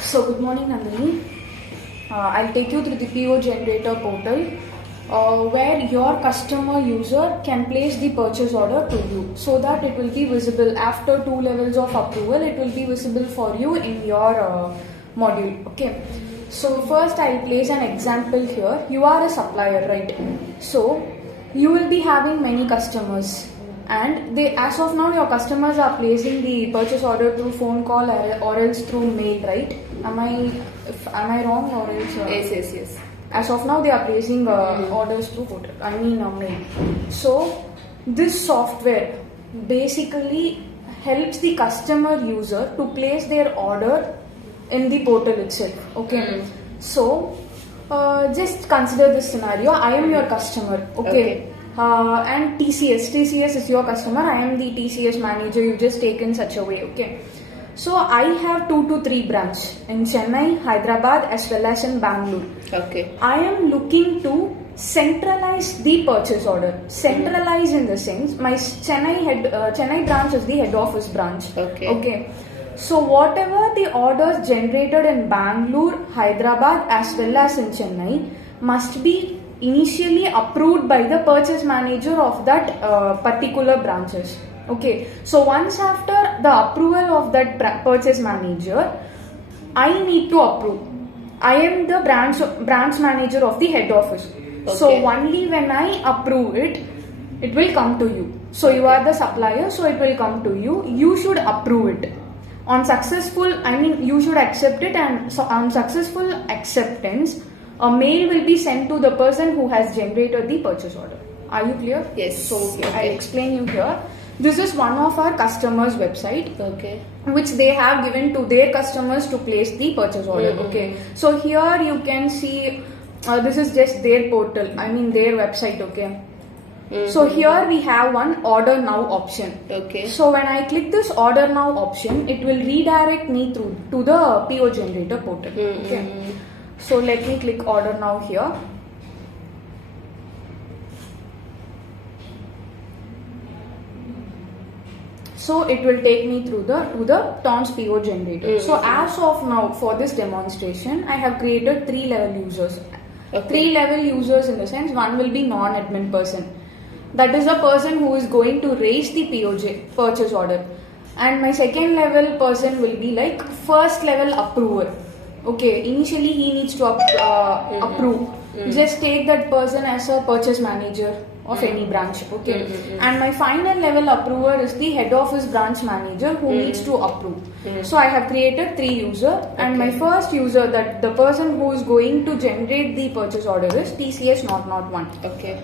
So good morning, Nandini. I'll take you through the PO generator portal where your customer user can place the purchase order to you so that it will be visible after 2 levels of approval. It will be visible for you in your module. Okay. So first I'll place an example here. You are a supplier, right? So you will be having many customers. And as of now, your customers are placing the purchase order through phone call or else through mail, right? Am I wrong or else? Yes. As of now, they are placing orders through mail. So this software basically helps the customer user to place their order in the portal itself. Okay. So just consider this scenario. I am your customer. Okay. And TCS is your customer. I am the TCS manager. You just take in such a way. Okay. So I have 2 to 3 branches in Chennai, Hyderabad as well as in Bangalore. Okay. I am looking to centralize the purchase order. Centralize in the sense my Chennai branch is the head office branch. Okay. So whatever the orders generated in Bangalore, Hyderabad as well as in Chennai must be initially approved by the purchase manager of that particular branches. Okay, so once after the approval of that purchase manager, I need to approve. I am the branch manager of the head office. Okay. So only when I approve it, it will come to you. So you are the supplier, so it will come to you. You should approve it. On successful, you should accept it, and so on successful acceptance, a mail will be sent to the person who has generated the purchase order. Are you clear? Yes. So I'll explain you here. This is one of our customers' website. Okay. Which they have given to their customers to place the purchase order. Okay. So here you can see this is just their portal. Their website. Okay. So here we have one order now option. Okay. So when I click this order now option, it will redirect me to the PO generator portal. Okay. So let me click order now here. So it will take me to the TOMPG PO generator. So as of now for this demonstration, I have created 3 level users. Okay. 3 level users in the sense one will be non-admin person. That is a person who is going to raise the purchase order. And my second level person will be like first level approver. Okay, initially he needs to approve. Just take that person as a purchase manager of any branch. Okay, and my final level approver is the head office branch manager who needs to approve. So I have created 3 users, and my first user, that the person who is going to generate the purchase order, is TCS not 1. Okay.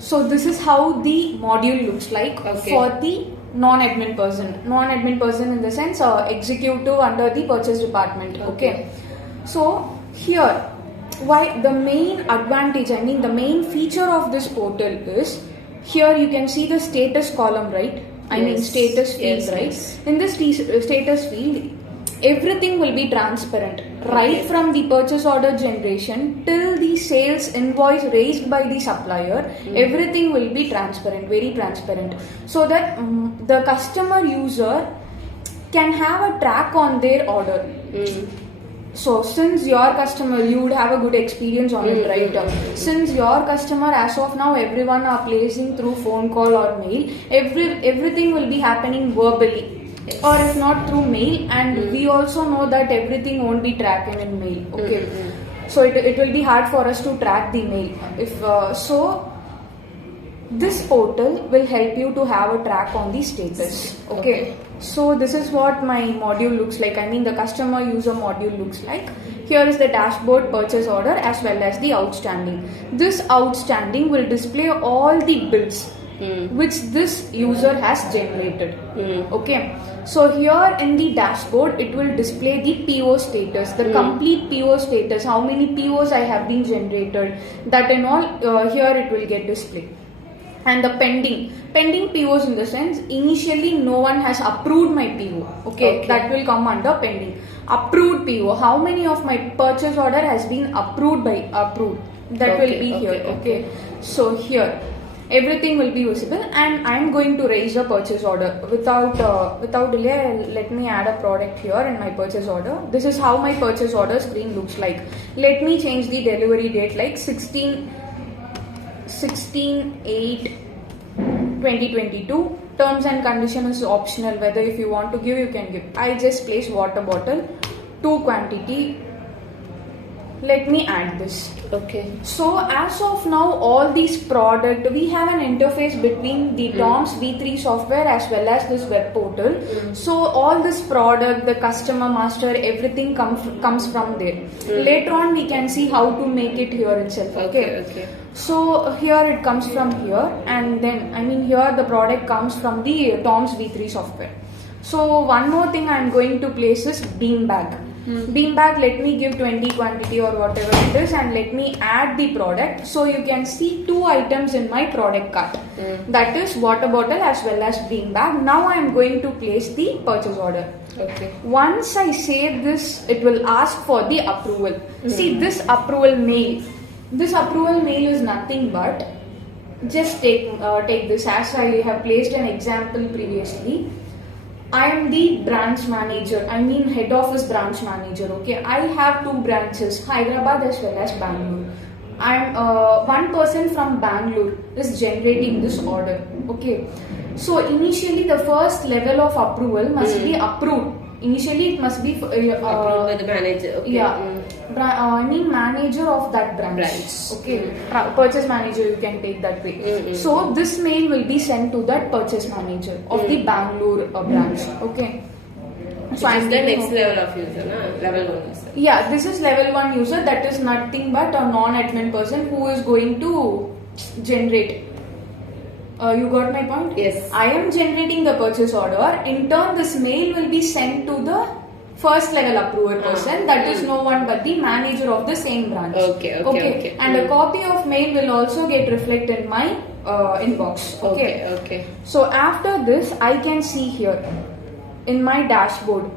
So this is how the module looks like for the non-admin person. Non-admin person in the sense executive under the purchase department. Okay. So here, why the main advantage, the main feature of this portal is, here you can see the status column, right? Status field, right? Yes. In this status field, everything will be transparent, right from the purchase order generation till the sales invoice raised by the supplier. Everything will be transparent, very transparent, so that the customer user can have a track on their order. So since your customer, you would have a good experience on it, right? Since your customer, as of now, everyone are placing through phone call or mail, everything will be happening verbally. Yes. Or if not through mail, and we also know that everything won't be tracked in mail. Okay, so it will be hard for us to track the mail. So this portal will help you to have a track on the status. Okay. So this is what my module looks like. The customer user module looks like. Here is the dashboard, purchase order as well as the outstanding. This outstanding will display all the bills which this user has generated. Okay, so here in the dashboard it will display the PO status, the complete PO status, how many POs I have been generated, that and all. Here it will get displayed. And the pending POs in the sense, initially no one has approved my PO. Okay, that will come under pending. Approved PO, how many of my purchase order has been approved, that will be here. Okay, so here everything will be visible, and I'm going to raise a purchase order without delay. Let me add a product here in my purchase order. This is how my purchase order screen looks like. Let me change the delivery date like 16/8/2022. Terms and condition is optional, whether if you want to give, you can give. I just place water bottle, 2 quantity. Let me add this. Okay. So as of now, all these product, we have an interface between the TOMS V3 software as well as this web portal. So all this product, the customer master, everything comes from there. Later on, we can see how to make it here itself. Okay. So here it comes from here, and then here the product comes from the TOMS V3 software. So one more thing I'm going to place is bean bag. Bean bag, let me give 20 quantity or whatever it is, and let me add the product. So you can see 2 items in my product cart. That is water bottle as well as bean bag. Now I am going to place the purchase order. Okay. Once I save this, it will ask for the approval. See this approval mail. This approval mail is nothing but, just take this as I have placed an example previously. I am the branch manager, head office branch manager. Okay, I have 2 branches, Hyderabad as well as Bangalore. One person from Bangalore is generating this order. Okay, so initially the first level of approval must be approved. Initially it must be approved by the manager. Okay. Yeah. Manager of that branch. Okay. Purchase manager, you can take that way. So this mail will be sent to that purchase manager of the Bangalore branch. Okay. So I'm the next level of user, level 1 user. Yeah, this is level 1 user. That is nothing but a non-admin person who is going to generate. You got my point? Yes. I am generating the purchase order. In turn, this mail will be sent to the first level approver person. That is no one but the manager of the same branch. Okay. And a copy of mail will also get reflected in my inbox. Okay. So after this, I can see here in my dashboard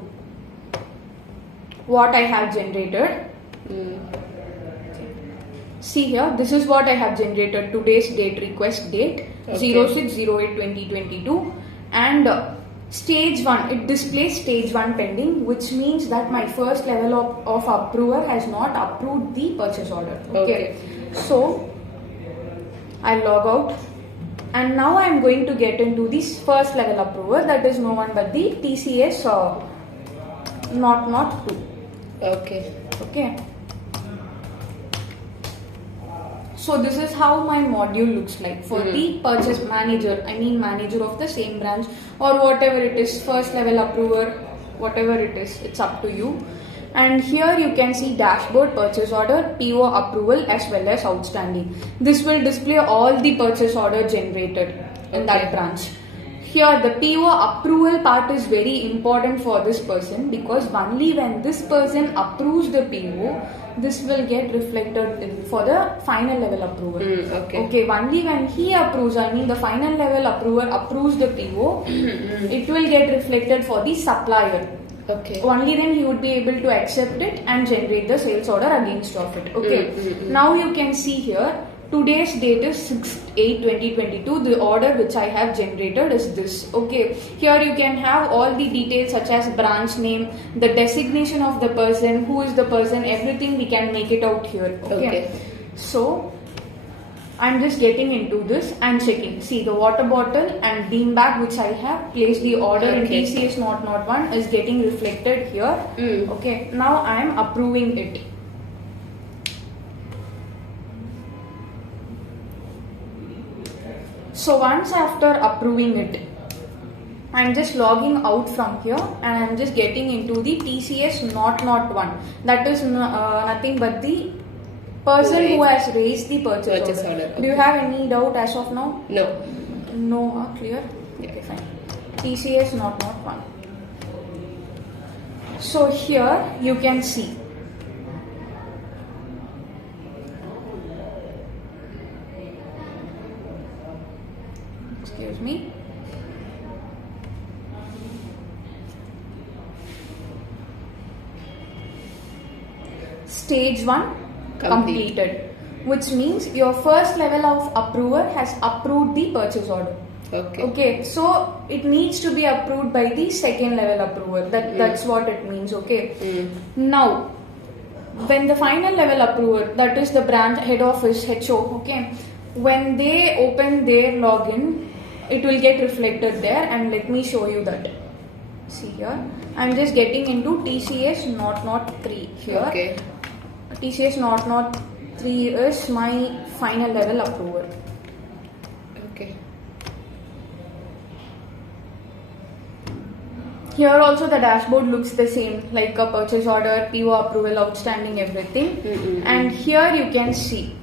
what I have generated. See here, this is what I have generated. Today's date, request date, 06/08/2022, and stage 1, it displays stage 1 pending, which means that my first level of approver has not approved the purchase order. Okay. So I log out, and now I am going to get into this first level approver, that is no one but the TCS not 2. Okay. So this is how my module looks like for the purchase manager, manager of the same branch or whatever it is, first level approver, whatever it is, it's up to you. And here you can see dashboard, purchase order, PO approval as well as outstanding. This will display all the purchase order generated in that branch. Here the PO approval part is very important for this person, because only when this person approves the PO, this will get reflected for the final level approval. Okay, only when he approves, the final level approver approves the PO, it will get reflected for the supplier. Okay. Only then he would be able to accept it and generate the sales order against of it. Okay. Now you can see here, today's date is 6/8/2022. The order which I have generated is this. Okay. Here you can have all the details such as branch name, the designation of the person, who is the person, everything we can make it out here. Okay. So I'm just getting into this and checking. See, the water bottle and bean bag which I have placed the order in TCS not 1 is getting reflected here. Okay. Now I am approving it. So once after approving it, I'm just logging out from here and I'm just getting into the TCS not 1. That is nothing but the person who has raised the purchase order. Do you have any doubt as of now? No, clear? Okay, fine. TCS not 1. So here you can see. Excuse me. Stage 1 completed. which means your first level of approver has approved the purchase order. Okay, so it needs to be approved by the second level approver. That's what it means. Okay. Now, when the final level approver, that is the branch head office HO, okay, when they open their login, it will get reflected there, and let me show you that. See here, I'm just getting into TCS 003 here. Okay. TCS 003 is my final level approver. Okay. Here also the dashboard looks the same, like a purchase order, PO approval, outstanding, everything. And here you can see,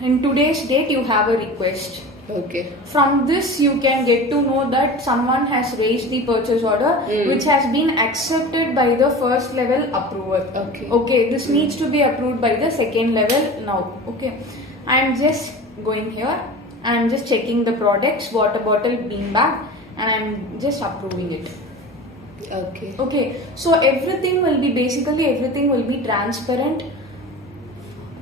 in today's date you have a request. Okay. From this you can get to know that someone has raised the purchase order which has been accepted by the first level approver. Okay, this needs to be approved by the second level now. Okay, I am just going here, I am just checking the products, water bottle, bean bag, and I am just approving it. Okay, so everything will be transparent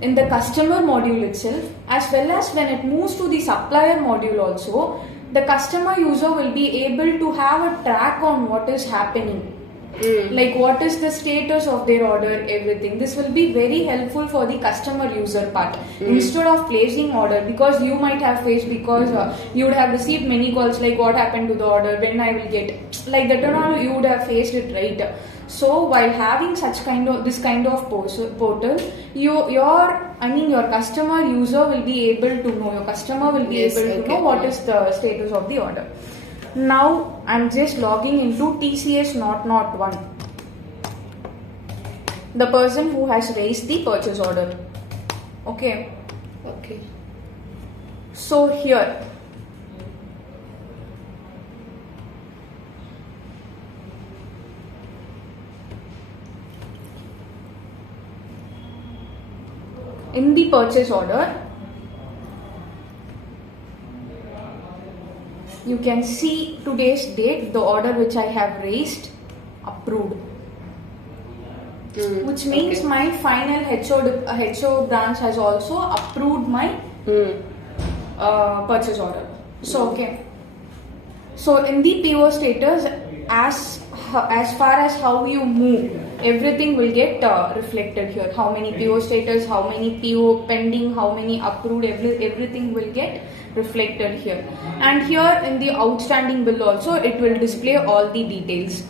in the customer module itself, as well as when it moves to the supplier module also, the customer user will be able to have a track on what is happening. Like what is the status of their order, everything. This will be very helpful for the customer user part. Instead of placing order, because you might have faced, because you would have received many calls like what happened to the order, when I will get, like that and all, you would have faced it, right? So while having this kind of portal, your customer user will be able to know, your customer will be able to know what is the status of the order. Now I'm just logging into TCS 001, the person who has raised the purchase order. Okay. So here, in the purchase order, you can see today's date, the order which I have raised, approved. Which means my final HO branch has also approved my purchase order. So okay. So in the PO status, as far as how you move, everything will get reflected here. How many PO status, how many PO pending, how many approved, everything will get reflected here. And here in the outstanding bill also, it will display all the details.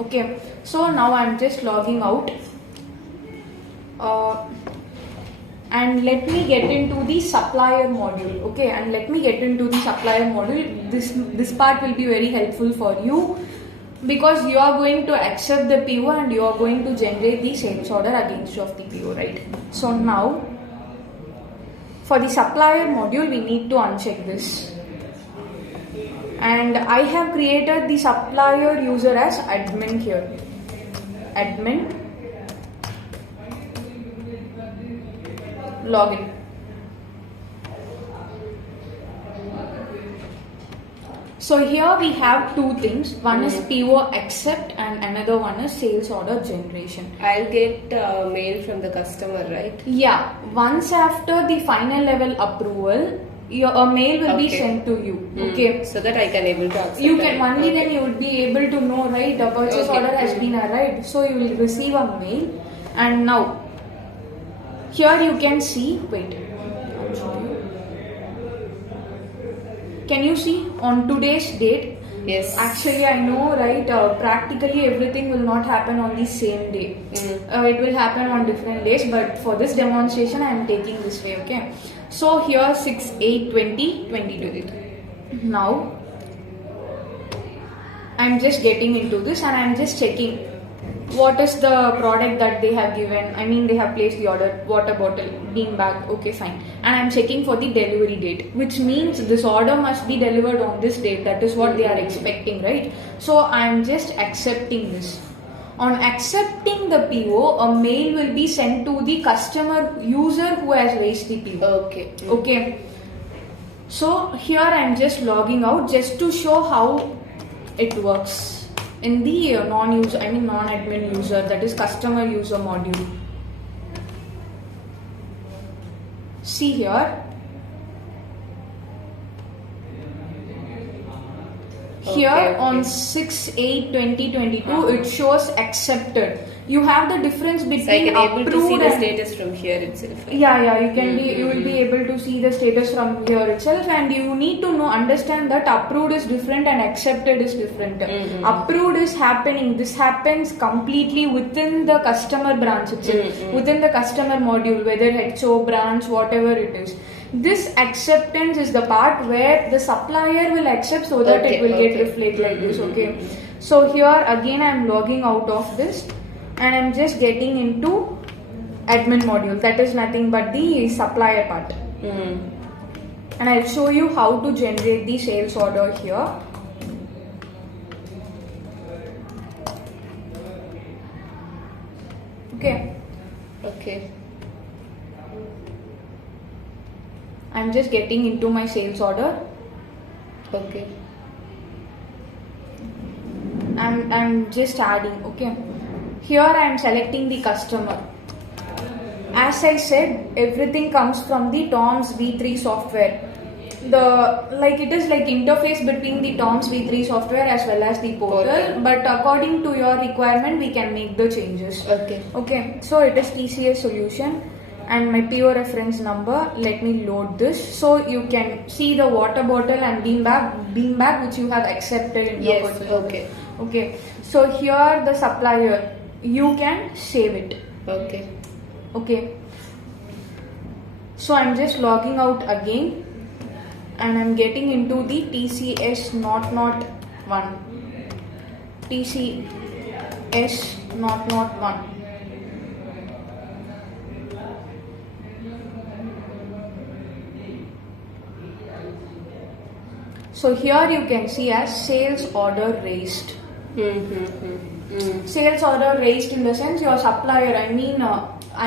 Okay, so now I am just logging out, and let me get into the supplier module. Okay, and let me get into the supplier module. This part will be very helpful for you, because you are going to accept the PO and you are going to generate the sales order against of the PO, right? So now, for the supplier module, we need to uncheck this. And I have created the supplier user as admin here. Admin. Login. So here we have two things. One is PO accept and another one is sales order generation. I'll get mail from the customer, right? Yeah. Once after the final level approval, a mail will be sent to you. Okay. So that I can able to accept. You can only then you would be able to know, right? The purchase order has been arrived. So you will receive a mail. And now here you can see. Wait. I'll show you. Can you see on today's date? Yes. Actually, I know, right? Practically everything will not happen on the same day. It will happen on different days. But for this demonstration, I am taking this way. Okay. So here 6/8/2022. Now I am just getting into this and I am just checking what is the product that they have given. I mean, they have placed the order, water bottle, bean bag, okay, fine. And I'm checking for the delivery date, which means this order must be delivered on this date. That is what they are expecting, right? So I'm just accepting this. On accepting the PO, a mail will be sent to the customer user who has raised the PO. Okay. So here I'm just logging out just to show how it works in the non-admin user, that is customer user module. see here. Here on 6/8/2022, it shows accepted. You have the difference between so I can able to see the and status from here itself. yeah, you can you will be able to see the status from here itself, and you need to understand that approved is different and accepted is different. Approved is happening. This happens completely within the customer branch itself, within the customer module, whether HO branch, whatever it is. This acceptance is the part where the supplier will accept so that it will get reflected like this. Okay. So here again I am logging out of this and I am just getting into admin module. That is nothing but the supplier part. And I'll show you how to generate the sales order here. Okay. I'm just getting into my sales order. Okay. I'm just adding. Okay. Here I am selecting the customer. As I said, everything comes from the TOMS V3 software. It is like interface between the TOMS V3 software as well as the portal. But according to your requirement, we can make the changes. Okay. So it is TCS solution. And my PO reference number, let me load this so you can see the water bottle and bean bag which you have accepted in your purchase. Okay. So here the supplier, you can save it. Okay. So I'm just logging out again and I'm getting into the TCS not 1. TCS not 1. So here you can see as sales order raised. Sales order raised in the sense your supplier, I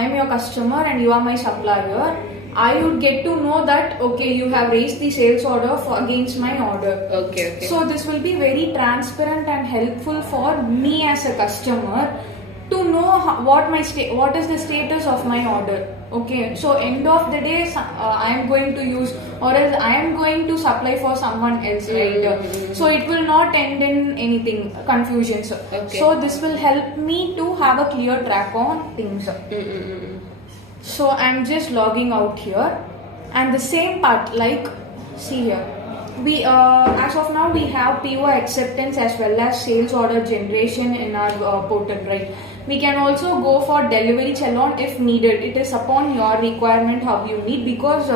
am your customer and you are my supplier. I would get to know that you have raised the sales order against my order. Okay. So this will be very transparent and helpful for me as a customer to know what is the status of my order. Okay, so end of the day, I am going to use or else I am going to supply for someone else, right? So it will not end in anything confusion. So this will help me to have a clear track on things. So I am just logging out here, and the same part, like see here. We as of now we have PO acceptance as well as sales order generation in our portal, right? We can also go for delivery challan if needed. It is upon your requirement how you need, because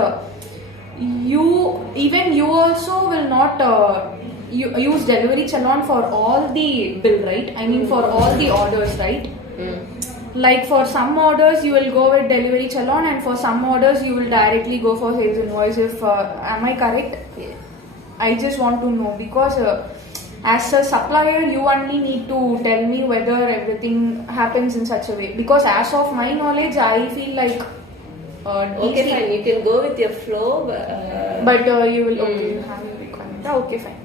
you also will not use delivery challan for all the bill, right? I mean for all the orders, right? Like for some orders you will go with delivery challan and for some orders you will directly go for sales invoice. If am I correct? I just want to know, because as a supplier you only need to tell me whether everything happens in such a way, because as of my knowledge I feel like okay, fine, you can go with your flow, but you will you have your requirement. Okay, fine.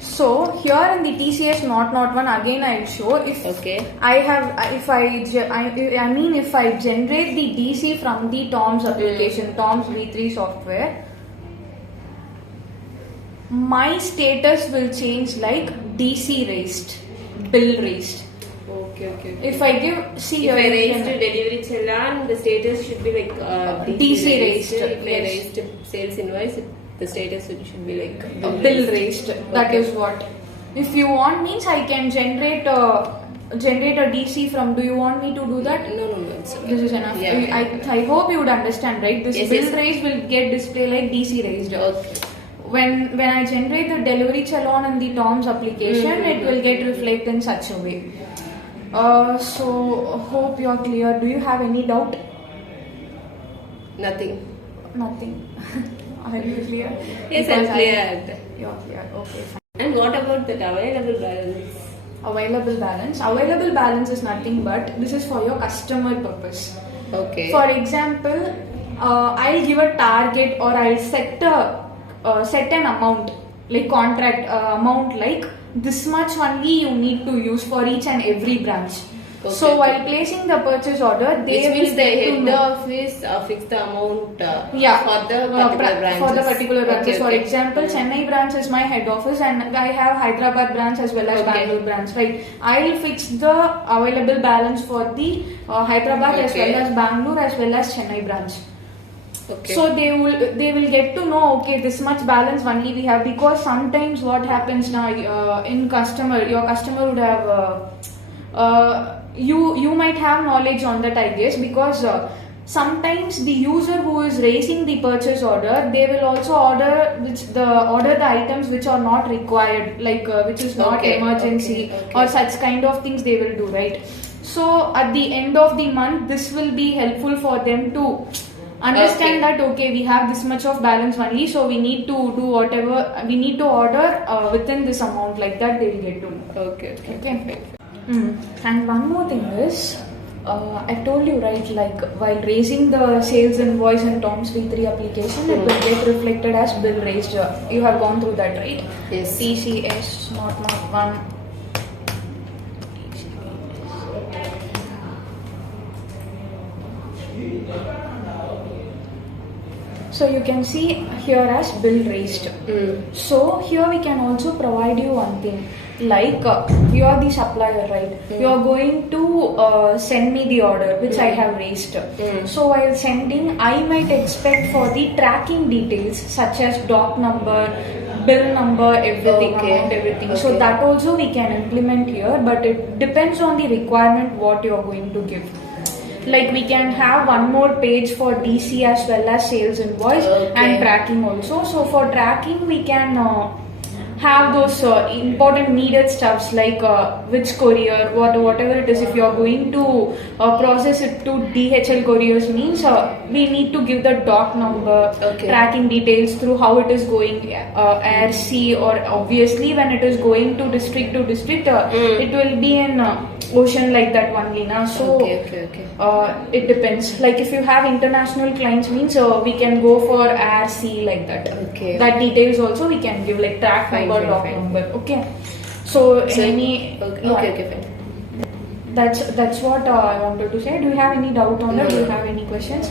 So here in the TCS not 1 again I will show if if I generate the DC from the TOMS application, TOMS V3 software, my status will change like DC raised, bill raised. Okay. If I give, if I raised delivery challan, the status should be like DC raised. If I raised sales invoice, the status should be like bill raised. That is what. If you want, means I can generate a DC from. Do you want me to do that? No. It's okay. This is enough. I hope you would understand, right? This bill raised will get display like DC raised. Okay. When I generate the delivery challan in the TOMS application, it will get reflected in such a way. So hope you are clear. Do you have any doubt? Nothing. Are you clear? Yes, I'm clear. You're clear. Okay, fine. And what about the available balance? Available balance is nothing but this is for your customer purpose. Okay. For example, I'll give a target or I'll set an amount, like contract amount, like this much only you need to use for each and every branch. So while placing the purchase order, they which will means the get to head know. office fix the amount Yeah, for the particular branches. for the particular branches. Okay, For okay. example, Chennai branch is my head office, and I have Hyderabad branch as well as Okay. Bangalore branch. Right, I will fix the available balance for the Hyderabad as Okay. well as Bangalore as well as Chennai branch. Okay. So they will get to know, okay, this much balance only we have, because sometimes what happens now in your customer would have you might have knowledge on that, I guess, because sometimes the user who is raising the purchase order, they will also order the items which are not required, like which is not Okay, emergency, okay. or such kind of things they will do, right? So at the end of the month, this will be helpful for them to understand that, okay, we have this much of balance only, so we need to do whatever we need to order within this amount, like that they will get to know. Okay. And one more thing is, I told you, right, like while raising the sales invoice in Tom's V3 application, it will get reflected as bill raised. You have gone through that, right? Yes. TCS not one. So you can see here as bill raised. So here we can also provide you one thing, like you are the supplier, right? You are going to send me the order which I have raised. So while sending, I might expect for the tracking details such as doc number, bill number, everything, amount, everything. So that also we can implement here, but it depends on the requirement what you are going to give. Like we can have one more page for DC as well as sales invoice and tracking also. So for tracking, we can have those important needed stuffs, like which courier, whatever it is. If you are going to process it to DHL couriers, means we need to give the doc number, tracking details through how it is going, air, sea, or obviously when it is going to district, it will be in ocean, like that only now. So it depends. Like if you have international clients, means we can go for air, sea, like that. That details also we can give, like track number, doc number. Okay. So any fine. That's what I wanted to say. Do you have any doubt on that? Do you have any questions?